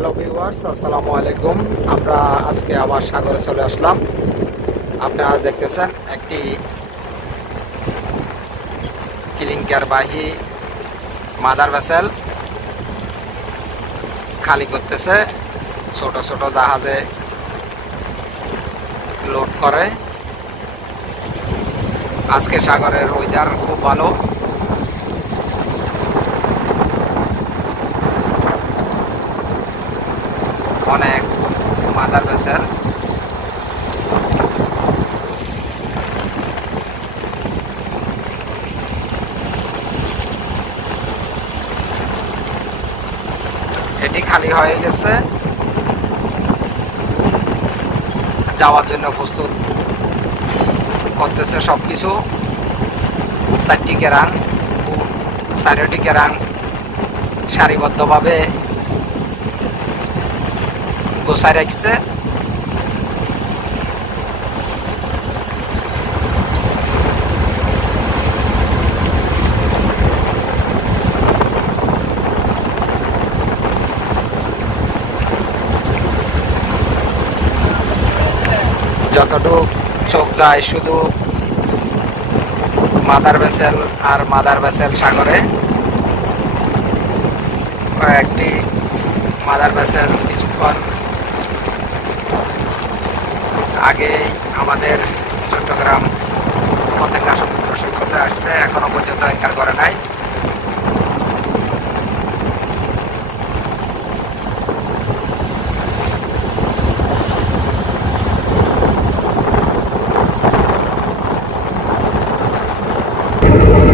Hello viewers, আসসালামু আলাইকুম। আমরা আজকে আবার সাগরে চলে আসলাম। আপনারা দেখতেছেন একটি কিলিংকার বাহি মাদার ভেসেল খালি করতেছে, ছোট ছোট জাহাজে লোড করে। আজকে সাগরের ওয়েদার খুব ভালো। অনেক মাদার ভেসেল এটি খালি হয়ে গেছে। যাওয়ার জন্য প্রস্তুত করতেছে সব কিছু চারটি কেরাং চারটি কেরাং সারিবদ্ধভাবে গোছায় রাখছে যতটুক চোখ যায়, শুধু মাদার ভেসেল আর মাদার ভেসেল সাগরে। কয়েকটি মাদার ভেসেল কিছুক্ষণ আগে আমাদের চট্টগ্রাম পতাকা সমুদ্র সৈকতে আসছে, এখনও পর্যন্ত অ্যাঙ্কার করে নাই।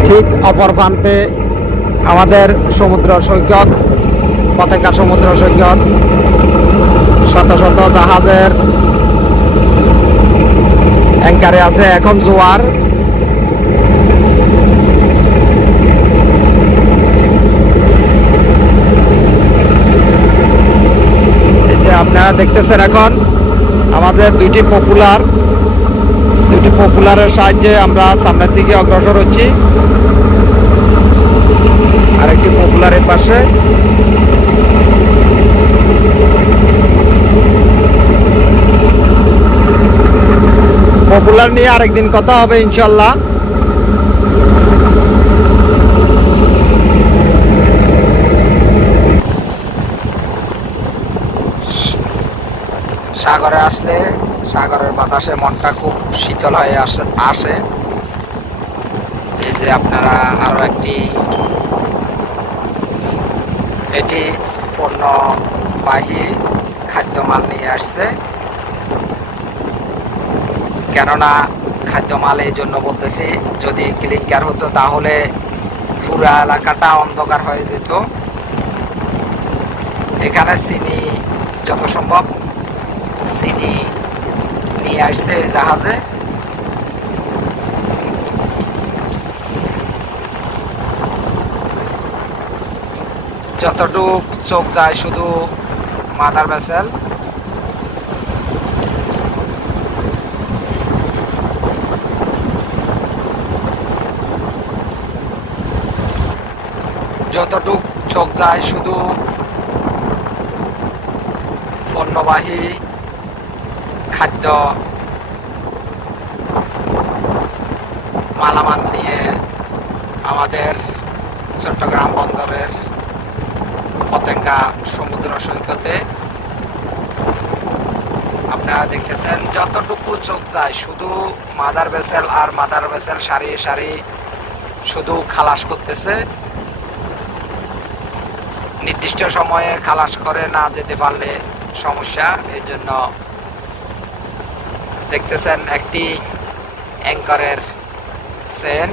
ঠিক অপর প্রান্তে আমাদের সমুদ্র সৈকত পতাকা সমুদ্র সৈকত, শত শত জাহাজের অ্যাঙ্কারে আছে, এখন জোয়ার। আপনারা দেখতেছেন এখন আমাদের দুইটি পপুলার দুইটি পপুলারের সাহায্যে আমরা সামনের দিকে অগ্রসর হচ্ছি। আরেকটি পপুলারের পাশে। পপুলার নিয়ে আরেকদিন কথা হবে, ইনশাল্লাহ। সাগরে আসলে সাগরের বাতাসে মনটা খুব শীতল হয়ে আসে আসে। এই যে আপনারা আরও একটি এটি পণ্যবাহী খাদ্যমাল নিয়ে আসছে। কেননা খাদ্যমাল এই জন্য বলতেছি, যদি ক্লিনকার হতো তাহলে পুরা এলাকাটা অন্ধকার হয়ে যেত। এখানে চিনি যত সম্ভব চিনি নিয়ে আসছে এই জাহাজে। যতটুক চোখ যায় শুধু মাদার ভেসেল। যতটুক চোখ যায় শুধু পণ্যবাহী খাদ্য মালামাল নিয়ে আমাদের চট্টগ্রাম বন্দরের পতেঙ্গা সমুদ্র সৈকতে। আপনারা দেখতেছেন, যতটুকু চোখ যায় শুধু মাদার ভেসেল আর মাদার ভেসেল সারি সারি শুধু খালাস করতেছে। নির্দিষ্ট সময়ে খালাস করে না যেতে পারলে সমস্যা। এই জন্য দেখতেছেন একটি অ্যাঙ্করের চেন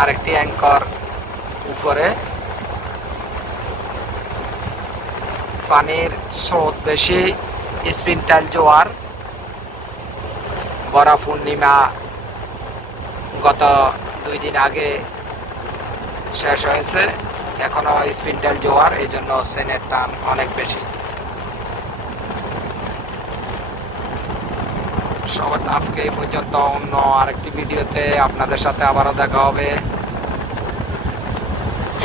আর একটি অ্যাঙ্কর উপরে। পানির স্রোত বেশি স্পিনটাইল জোয়ার। বড় পূর্ণিমা গত দুই দিন আগে শেষ হয়েছে। এখনও স্পিনটাইল জোয়ার এই জন্য সেনের টান অনেক বেশি। আজকে এই পর্যন্ত অন্য আরেকটি ভিডিওতে আপনাদের সাথে আবারও দেখা হবে।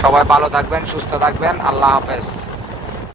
সবাই ভালো থাকবেন, সুস্থ থাকবেন। আল্লাহ হাফেজ।